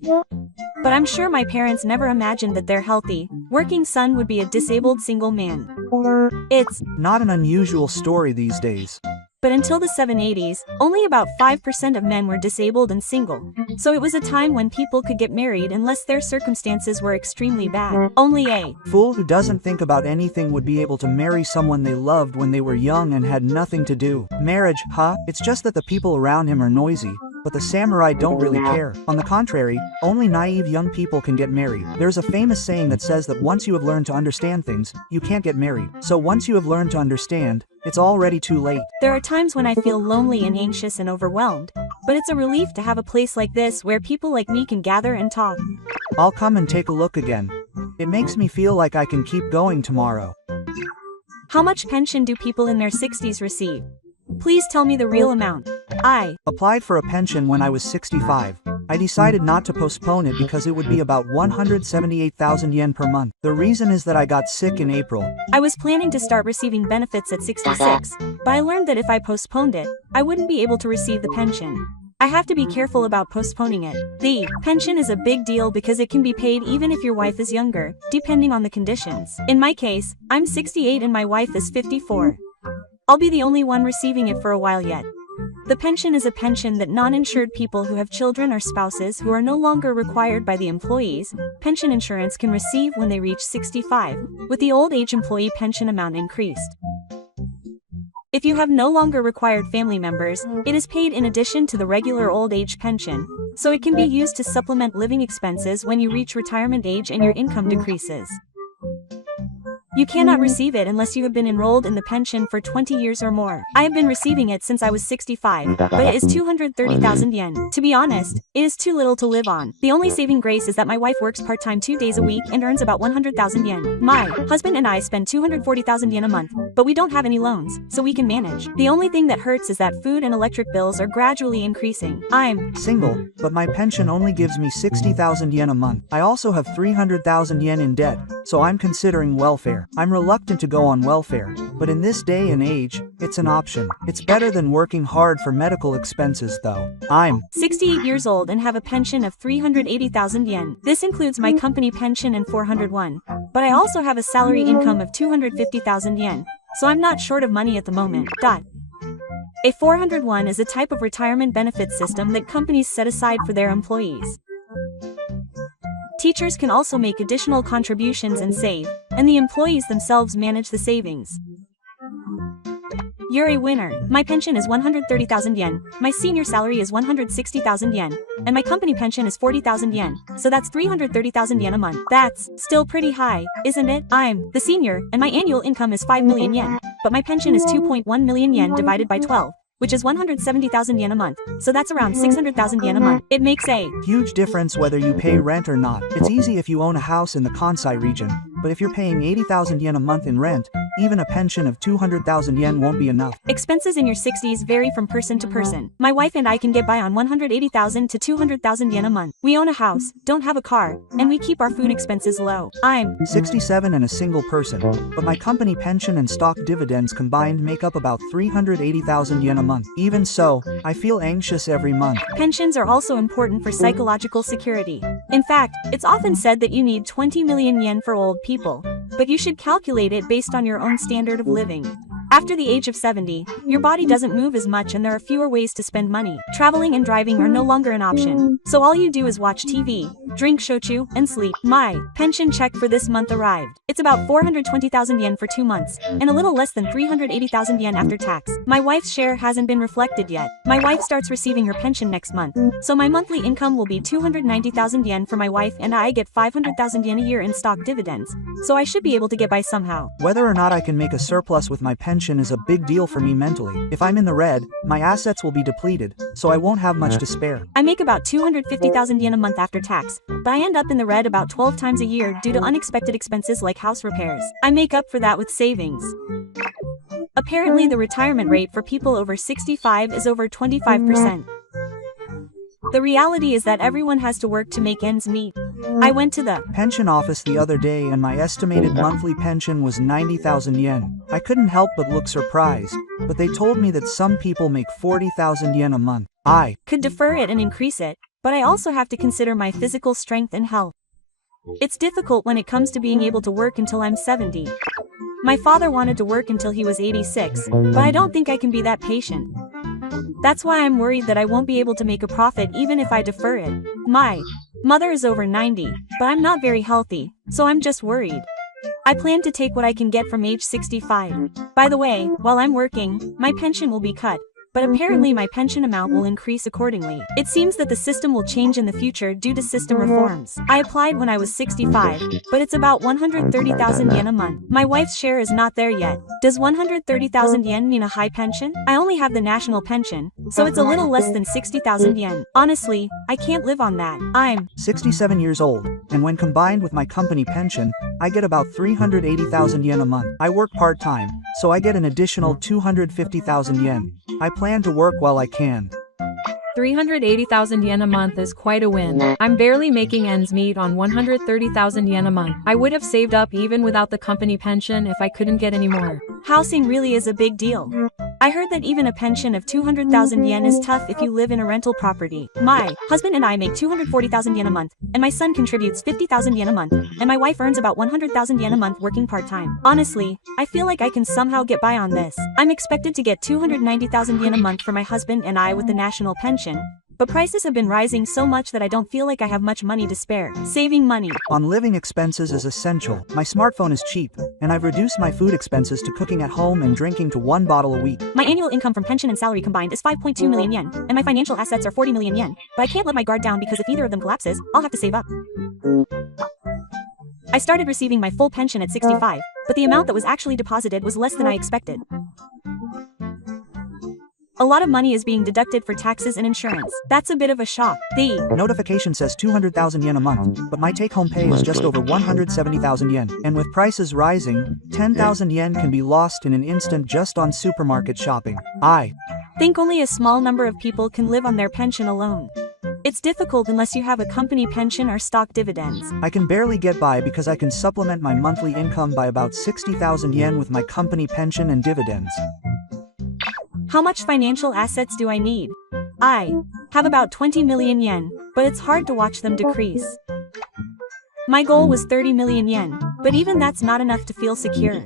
But I'm sure my parents never imagined that their healthy, working son would be a disabled single man. It's not an unusual story these days. But until the 780s, only about 5% of men were disabled and single. So it was a time when people could get married unless their circumstances were extremely bad. Only a fool who doesn't think about anything would be able to marry someone they loved when they were young and had nothing to do. Marriage, huh? It's just that the people around him are noisy, but the samurai don't really care. On the contrary, only naive young people can get married. There's a famous saying that says that once you have learned to understand things, you can't get married. So once you have learned to understand, it's already too late. There are times when I feel lonely and anxious and overwhelmed, but it's a relief to have a place like this where people like me can gather and talk. I'll come and take a look again. It makes me feel like I can keep going tomorrow. How much pension do people in their 60s receive? Please tell me the real amount. I applied for a pension when I was 65. I decided not to postpone it because it would be about 178,000 yen per month. The reason is that I got sick in April. I was planning to start receiving benefits at 66, but I learned that if I postponed it, I wouldn't be able to receive the pension. I have to be careful about postponing it. The pension is a big deal because it can be paid even if your wife is younger, depending on the conditions. In my case, I'm 68 and my wife is 54. I'll be the only one receiving it for a while yet. The pension is a pension that non-insured people who have children or spouses who are no longer required by the employees' pension insurance can receive when they reach 65, with the old age employee pension amount increased. If you have no longer required family members, it is paid in addition to the regular old age pension, so it can be used to supplement living expenses when you reach retirement age and your income decreases. You cannot receive it unless you have been enrolled in the pension for 20 years or more. I have been receiving it since I was 65, but it is 230,000 yen. To be honest, it is too little to live on. The only saving grace is that my wife works part-time 2 days a week and earns about 100,000 yen. My husband and I spend 240,000 yen a month, but we don't have any loans, so we can manage. The only thing that hurts is that food and electric bills are gradually increasing. I'm single, but my pension only gives me 60,000 yen a month. I also have 300,000 yen in debt, so I'm considering welfare. I'm reluctant to go on welfare, but in this day and age, it's an option. It's better than working hard for medical expenses though. I'm 68 years old and have a pension of 380,000 yen. This includes my company pension and 401. But I also have a salary income of 250,000 yen, so I'm not short of money at the moment. A 401 is a type of retirement benefit system that companies set aside for their employees. Teachers can also make additional contributions and save, and the employees themselves manage the savings. You're a winner. My pension is 130,000 yen, my senior salary is 160,000 yen, and my company pension is 40,000 yen, so that's 330,000 yen a month. That's still pretty high, isn't it? I'm the senior, and my annual income is 5 million yen, but my pension is 2.1 million yen divided by 12, which is 170,000 yen a month, so that's around 600,000 yen a month. It makes a huge difference whether you pay rent or not. It's easy if you own a house in the Kansai region, but if you're paying 80,000 yen a month in rent, even a pension of 200,000 yen won't be enough. Expenses in your 60s vary from person to person. My wife and I can get by on 180,000 to 200,000 yen a month. We own a house, don't have a car, and we keep our food expenses low. I'm 67 and a single person, but my company pension and stock dividends combined make up about 380,000 yen a month. Even so, I feel anxious every month. Pensions are also important for psychological security. In fact, it's often said that you need 20 million yen for old people, but you should calculate it based on your own standard of living. After the age of 70, your body doesn't move as much and there are fewer ways to spend money. Traveling and driving are no longer an option, so all you do is watch TV, drink shochu, and sleep. My pension check for this month arrived. It's about 420,000 yen for 2 months, and a little less than 380,000 yen after tax. My wife's share hasn't been reflected yet. My wife starts receiving her pension next month, so my monthly income will be 290,000 yen for my wife and I get 500,000 yen a year in stock dividends, so I should be able to get by somehow. Whether or not I can make a surplus with my pension is a big deal for me mentally. If I'm in the red, my assets will be depleted, so I won't have much to spare. I make about 250,000 yen a month after tax, but I end up in the red about 12 times a year due to unexpected expenses like house repairs. I make up for that with savings. Apparently, the retirement rate for people over 65 is over 25%. The reality is that everyone has to work to make ends meet. I went to the pension office the other day and my estimated monthly pension was 90,000 yen. I couldn't help but look surprised, but they told me that some people make 40,000 yen a month. I could defer it and increase it, but I also have to consider my physical strength and health. It's difficult when it comes to being able to work until I'm 70. My father wanted to work until he was 86, but I don't think I can be that patient. That's why I'm worried that I won't be able to make a profit even if I defer it. My mother is over 90, but I'm not very healthy, so I'm just worried. I plan to take what I can get from age 65. By the way, while I'm working, my pension will be cut, but apparently my pension amount will increase accordingly. It seems that the system will change in the future due to system reforms. I applied when I was 65, but it's about 130,000 yen a month. My wife's share is not there yet. Does 130,000 yen mean a high pension? I only have the national pension, so it's a little less than 60,000 yen. Honestly, I can't live on that. I'm 67 years old, and when combined with my company pension, I get about 380,000 yen a month. I work part-time, so I get an additional 250,000 yen. I plan to work while I can. 380,000 yen a month is quite a win. I'm barely making ends meet on 130,000 yen a month. I would have saved up even without the company pension if I couldn't get any more. Housing really is a big deal. I heard that even a pension of 200,000 yen is tough if you live in a rental property. My husband and I make 240,000 yen a month, and my son contributes 50,000 yen a month, and my wife earns about 100,000 yen a month working part-time. Honestly, I feel like I can somehow get by on this. I'm expected to get 290,000 yen a month for my husband and I with the national pension, but prices have been rising so much that I don't feel like I have much money to spare. Saving money on living expenses is essential. My smartphone is cheap, and I've reduced my food expenses to cooking at home and drinking to 1 bottle a week. My annual income from pension and salary combined is 5.2 million yen, and my financial assets are 40 million yen, but I can't let my guard down because if either of them collapses, I'll have to save up. I started receiving my full pension at 65, but the amount that was actually deposited was less than I expected. A lot of money is being deducted for taxes and insurance. That's a bit of a shock. The notification says 200,000 yen a month, but my take-home pay is just over 170,000 yen. And with prices rising, 10,000 yen can be lost in an instant just on supermarket shopping. I think only a small number of people can live on their pension alone. It's difficult unless you have a company pension or stock dividends. I can barely get by because I can supplement my monthly income by about 60,000 yen with my company pension and dividends. How much financial assets do I need? I have about 20 million yen, but it's hard to watch them decrease. My goal was 30 million yen, but even that's not enough to feel secure.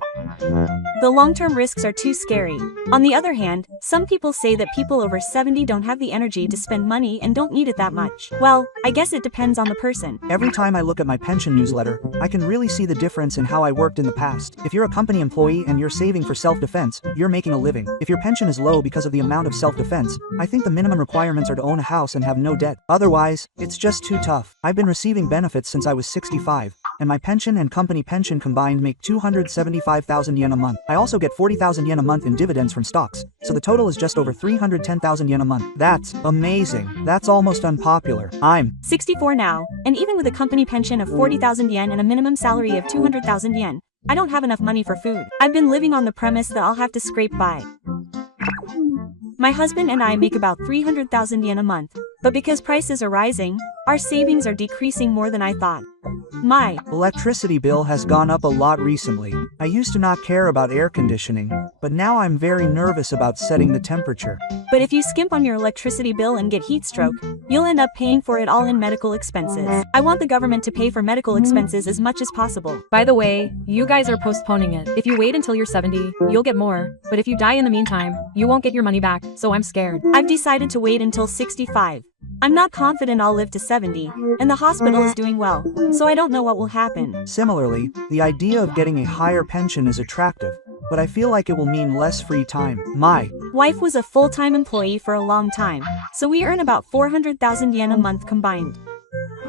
The long-term risks are too scary. On the other hand, some people say that people over 70 don't have the energy to spend money and don't need it that much. Well, I guess it depends on the person. Every time I look at my pension newsletter, I can really see the difference in how I worked in the past. If you're a company employee and you're saving for self-defense, you're making a living. If your pension is low because of the amount of self-defense, I think the minimum requirements are to own a house and have no debt. Otherwise, it's just too tough. I've been receiving benefits since I was 65. And my pension and company pension combined make 275,000 yen a month. I also get 40,000 yen a month in dividends from stocks, so the total is just over 310,000 yen a month. That's amazing. That's almost unpopular. I'm 64 now, and even with a company pension of 40,000 yen and a minimum salary of 200,000 yen, I don't have enough money for food. I've been living on the premise that I'll have to scrape by. My husband and I make about 300,000 yen a month, but because prices are rising, our savings are decreasing more than I thought. My electricity bill has gone up a lot recently. I used to not care about air conditioning, but now I'm very nervous about setting the temperature. But if you skimp on your electricity bill and get heat stroke, you'll end up paying for it all in medical expenses. I want the government to pay for medical expenses as much as possible. By the way, you guys are postponing it. If you wait until you're 70, you'll get more. But if you die in the meantime, you won't get your money back, so I'm scared. I've decided to wait until 65. I'm not confident I'll live to 70, and the hospital is doing well, so I don't know what will happen. Similarly, the idea of getting a higher pension is attractive, but I feel like it will mean less free time. My wife was a full-time employee for a long time, so we earn about 400,000 yen a month combined.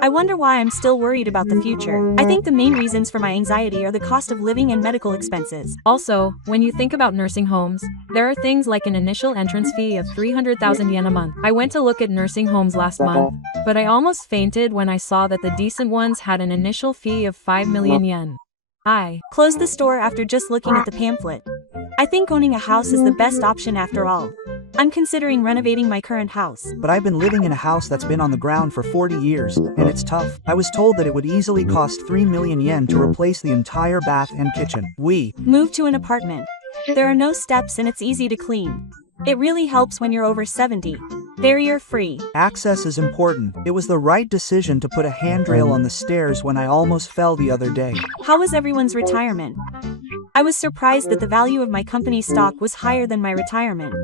I wonder why I'm still worried about the future. I think the main reasons for my anxiety are the cost of living and medical expenses. Also, when you think about nursing homes, there are things like an initial entrance fee of 300,000 yen a month. I went to look at nursing homes last month, but I almost fainted when I saw that the decent ones had an initial fee of 5 million yen. I closed the store after just looking at the pamphlet. I think owning a house is the best option after all. I'm considering renovating my current house. But I've been living in a house that's been on the ground for 40 years, and it's tough. I was told that it would easily cost 3 million yen to replace the entire bath and kitchen. We moved to an apartment. There are no steps and it's easy to clean. It really helps when you're over 70. Barrier-free. Access is important. It was the right decision to put a handrail on the stairs when I almost fell the other day. How was everyone's retirement? I was surprised that the value of my company stock was higher than my retirement.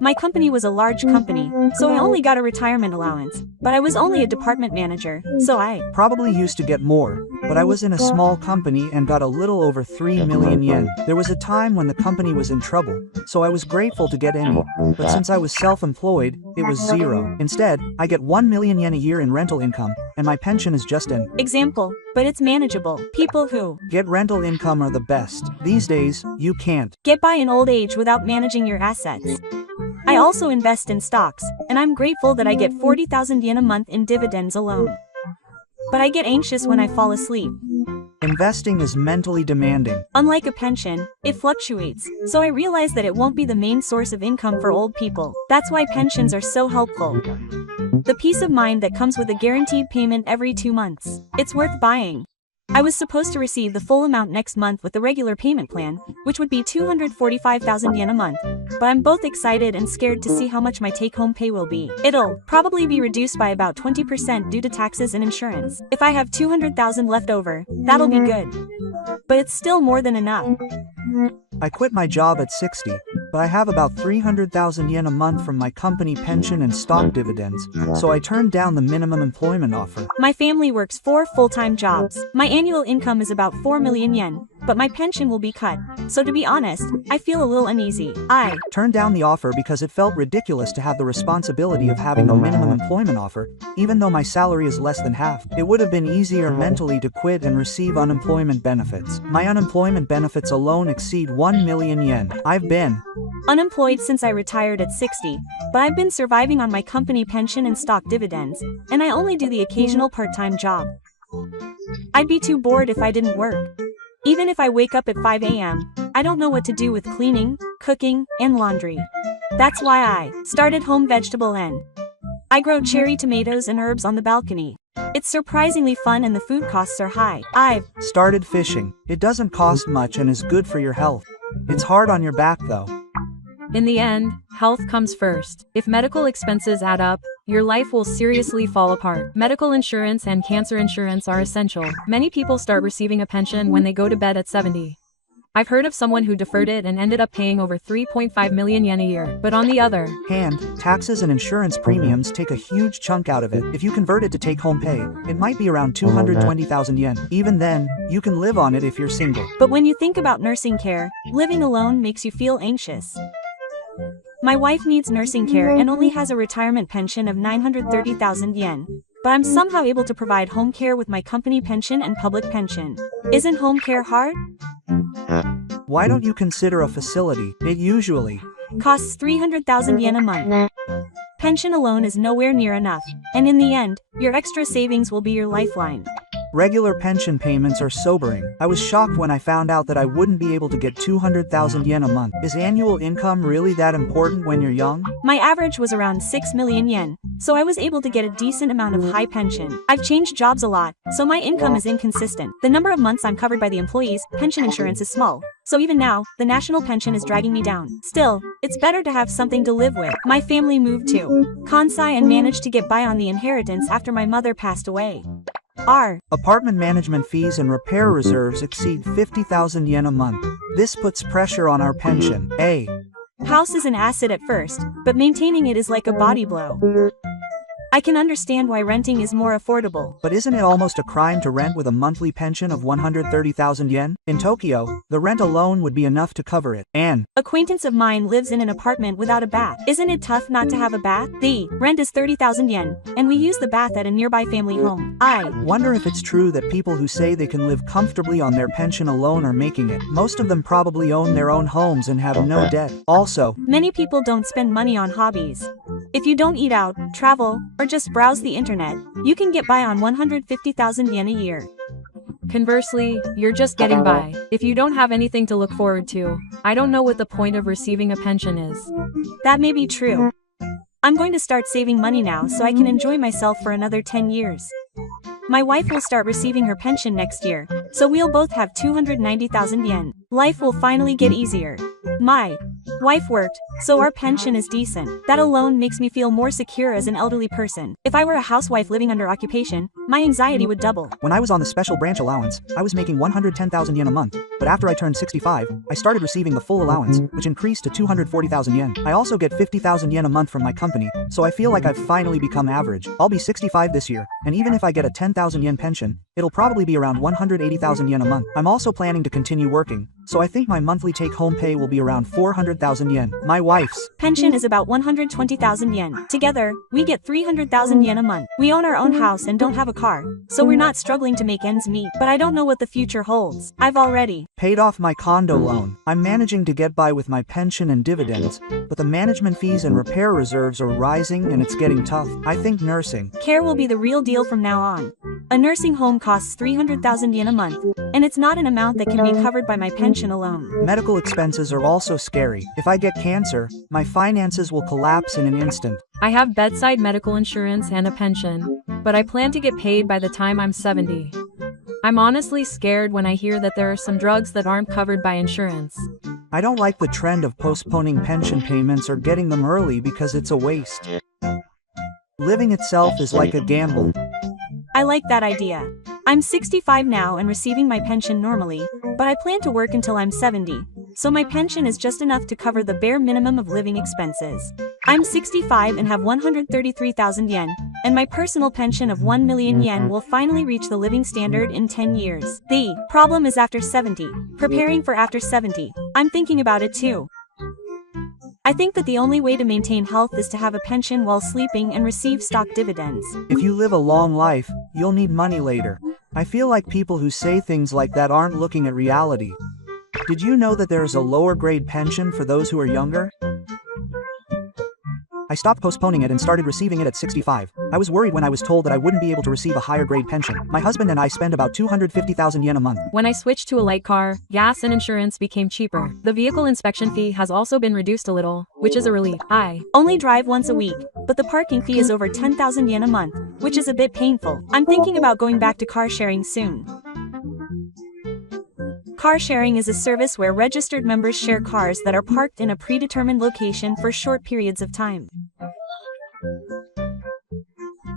My company was a large company, so I only got a retirement allowance, but I was only a department manager, so I probably used to get more, but I was in a small company and got a little over 3 million yen. There was a time when the company was in trouble, so I was grateful to get any, but since I was self-employed, it was zero. Instead, I get 1 million yen a year in rental income, and my pension is just an example, but it's manageable. People who get rental income are the best. These days, you can't get by in old age without managing your assets. I also invest in stocks, and I'm grateful that I get 40,000 yen a month in dividends alone. But I get anxious when I fall asleep. Investing is mentally demanding. Unlike a pension, it fluctuates, so I realize that it won't be the main source of income for old people. That's why pensions are so helpful. The peace of mind that comes with a guaranteed payment every 2 months. It's worth buying. I was supposed to receive the full amount next month with the regular payment plan, which would be 245,000 yen a month, but I'm both excited and scared to see how much my take-home pay will be. It'll probably be reduced by about 20% due to taxes and insurance. If I have 200,000 left over, that'll be good. But it's still more than enough. I quit my job at 60, but I have about 300,000 yen a month from my company pension and stock dividends, so I turned down the minimum employment offer. My family works 4 full-time jobs. My annual income is about 4 million yen, but my pension will be cut, so to be honest, I feel a little uneasy. I turned down the offer because it felt ridiculous to have the responsibility of having a minimum employment offer, even though my salary is less than half. It would have been easier mentally to quit and receive unemployment benefits. My unemployment benefits alone exceed 1 million yen. I've been unemployed since I retired at 60, but I've been surviving on my company pension and stock dividends, and I only do the occasional part-time job. I'd be too bored if I didn't work. Even if I wake up at 5 a.m., I don't know what to do with cleaning, cooking, and laundry. That's why I started Home Vegetable N. I grow cherry tomatoes and herbs on the balcony. It's surprisingly fun and the food costs are high. I've started fishing. It doesn't cost much and is good for your health. It's hard on your back though. In the end, health comes first. If medical expenses add up, your life will seriously fall apart. Medical insurance and cancer insurance are essential. Many people start receiving a pension when they go to bed at 70. I've heard of someone who deferred it and ended up paying over 3.5 million yen a year. But on the other hand, taxes and insurance premiums take a huge chunk out of it. If you convert it to take-home pay, it might be around 220,000 yen. Even then, you can live on it if you're single. But when you think about nursing care, living alone makes you feel anxious. My wife needs nursing care and only has a retirement pension of 930,000 yen. But I'm somehow able to provide home care with my company pension and public pension. Isn't home care hard? Why don't you consider a facility? It usually costs 300,000 yen a month. Pension alone is nowhere near enough, and in the end, your extra savings will be your lifeline. Regular pension payments are sobering. I was shocked when I found out that I wouldn't be able to get 200,000 yen a month. Is annual income really that important when you're young? My average was around 6 million yen, so I was able to get a decent amount of high pension. I've changed jobs a lot, so my income is inconsistent. The number of months I'm covered by the employees' pension insurance is small. So even now, the national pension is dragging me down. Still, it's better to have something to live with. My family moved to Kansai and managed to get by on the inheritance after my mother passed away. Our apartment management fees and repair reserves exceed 50,000 yen a month. This puts pressure on our pension. A house is an asset at first, but maintaining it is like a body blow. I can understand why renting is more affordable. But isn't it almost a crime to rent with a monthly pension of 130,000 yen? In Tokyo, the rent alone would be enough to cover it. An acquaintance of mine lives in an apartment without a bath. Isn't it tough not to have a bath? The rent is 30,000 yen, and we use the bath at a nearby family home. I wonder if it's true that people who say they can live comfortably on their pension alone are making it. Most of them probably own their own homes and have no debt. Also, many people don't spend money on hobbies. If you don't eat out, travel, or just browse the internet, you can get by on 150,000 yen a year. Conversely, you're just getting by. If you don't have anything to look forward to, I don't know what the point of receiving a pension is. That may be true. I'm going to start saving money now so I can enjoy myself for another 10 years. My wife will start receiving her pension next year, so we'll both have 290,000 yen. Life will finally get easier. My wife worked, so our pension is decent. That alone makes me feel more secure as an elderly person. If I were a housewife living under occupation, my anxiety would double. When I was on the special branch allowance, I was making 110,000 yen a month, but after I turned 65, I started receiving the full allowance, which increased to 240,000 yen. I also get 50,000 yen a month from my company, so I feel like I've finally become average. I'll be 65 this year, and even if I get a 10,000 yen pension, it'll probably be around 180,000 yen a month. I'm also planning to continue working, so I think my monthly take-home pay will be around 400,000 yen. My wife's pension is about 120,000 yen. Together, we get 300,000 yen a month. We own our own house and don't have a car, so we're not struggling to make ends meet. But I don't know what the future holds. I've already paid off my condo loan. I'm managing to get by with my pension and dividends, but the management fees and repair reserves are rising and it's getting tough. I think nursing care will be the real deal from now on. A nursing home costs 300,000 yen a month, and it's not an amount that can be covered by my pension alone. Medical expenses are also scary. If I get cancer, my finances will collapse in an instant. I have bedside medical insurance and a pension, but I plan to get paid by the time I'm 70. I'm honestly scared when I hear that there are some drugs that aren't covered by insurance. I don't like the trend of postponing pension payments or getting them early because it's a waste. Living itself is like a gamble. I like that idea. I'm 65 now and receiving my pension normally, but I plan to work until I'm 70, so my pension is just enough to cover the bare minimum of living expenses. I'm 65 and have 133,000 yen, and my personal pension of 1 million yen will finally reach the living standard in 10 years. The problem is after 70. Preparing for after 70. I'm thinking about it too. I think that the only way to maintain health is to have a pension while sleeping and receive stock dividends. If you live a long life, you'll need money later. I feel like people who say things like that aren't looking at reality. Did you know that there is a lower grade pension for those who are younger? I stopped postponing it and started receiving it at 65. I was worried when I was told that I wouldn't be able to receive a higher grade pension. My husband and I spend about 250,000 yen a month. When I switched to a light car, gas and insurance became cheaper. The vehicle inspection fee has also been reduced a little, which is a relief. I only drive once a week, but the parking fee is over 10,000 yen a month, which is a bit painful. I'm thinking about going back to car sharing soon. Car sharing is a service where registered members share cars that are parked in a predetermined location for short periods of time.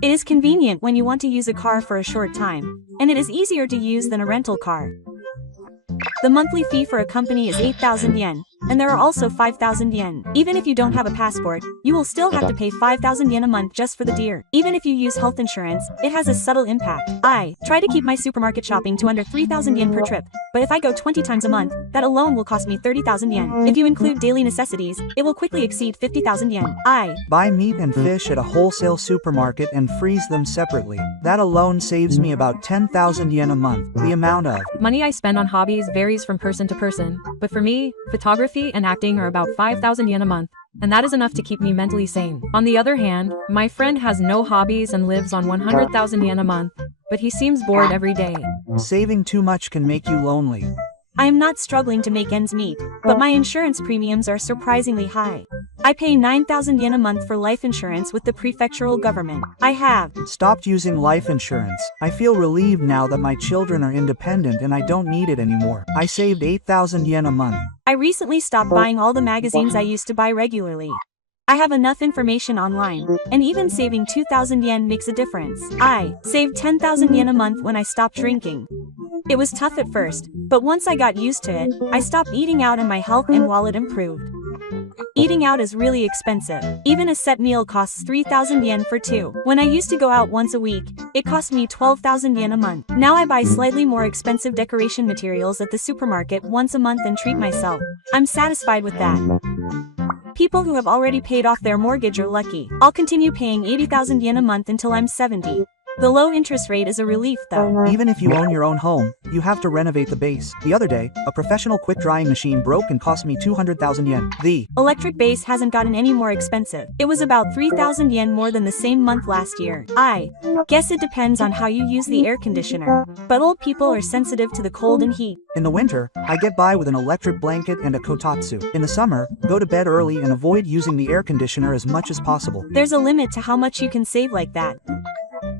It is convenient when you want to use a car for a short time, and it is easier to use than a rental car. The monthly fee for a company is 8,000 yen, and there are also 5,000 yen. Even if you don't have a passport, you will still have to pay 5,000 yen a month just for the deer. Even if you use health insurance, it has a subtle impact. I try to keep my supermarket shopping to under 3,000 yen per trip, but if I go 20 times a month, that alone will cost me 30,000 yen. If you include daily necessities, it will quickly exceed 50,000 yen. I buy meat and fish at a wholesale supermarket and freeze them separately. That alone saves me about 10,000 yen a month. The amount of money I spend on hobbies varies from person to person, but for me, photography and acting are about 5,000 yen a month, and that is enough to keep me mentally sane. On the other hand, my friend has no hobbies and lives on 100,000 yen a month, but he seems bored every day. Saving too much can make you lonely. I am not struggling to make ends meet, but my insurance premiums are surprisingly high. I pay 9,000 yen a month for life insurance with the prefectural government. I have stopped using life insurance. I feel relieved now that my children are independent and I don't need it anymore. I saved 8,000 yen a month. I recently stopped buying all the magazines I used to buy regularly. I have enough information online, and even saving 2,000 yen makes a difference. I saved 10,000 yen a month when I stopped drinking. It was tough at first, but once I got used to it, I stopped eating out and my health and wallet improved. Eating out is really expensive. Even a set meal costs 3,000 yen for two. When I used to go out once a week, it cost me 12,000 yen a month. Now I buy slightly more expensive decoration materials at the supermarket once a month and treat myself. I'm satisfied with that. People who have already paid off their mortgage are lucky. I'll continue paying 80,000 yen a month until I'm 70. The low interest rate is a relief though. Even if you own your own home, you have to renovate the base. The other day, a professional quick drying machine broke and cost me 200,000 yen. The electric base hasn't gotten any more expensive. It was about 3,000 yen more than the same month last year. I guess it depends on how you use the air conditioner. But old people are sensitive to the cold and heat. In the winter, I get by with an electric blanket and a kotatsu. In the summer, go to bed early and avoid using the air conditioner as much as possible. There's a limit to how much you can save like that.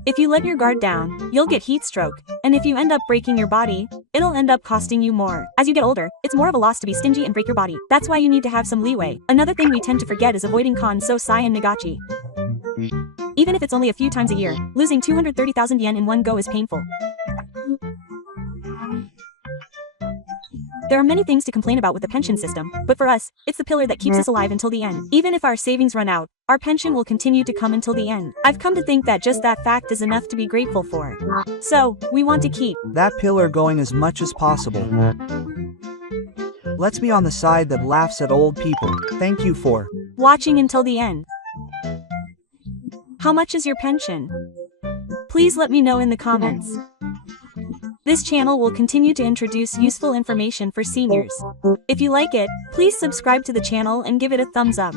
If you let your guard down, you'll get heat stroke, and if you end up breaking your body, it'll end up costing you more. As you get older, it's more of a loss to be stingy and break your body. That's why you need to have some leeway. Another thing we tend to forget is avoiding sai and nagachi. Even if it's only a few times a year, losing 230,000 yen in one go is painful. There are many things to complain about with the pension system, but for us, it's the pillar that keeps us alive until the end. Even if our savings run out, our pension will continue to come until the end. I've come to think that just that fact is enough to be grateful for. So, we want to keep that pillar going as much as possible. Let's be on the side that laughs at old people. Thank you for watching until the end. How much is your pension? Please let me know in the comments. This channel will continue to introduce useful information for seniors. If you like it, please subscribe to the channel and give it a thumbs up.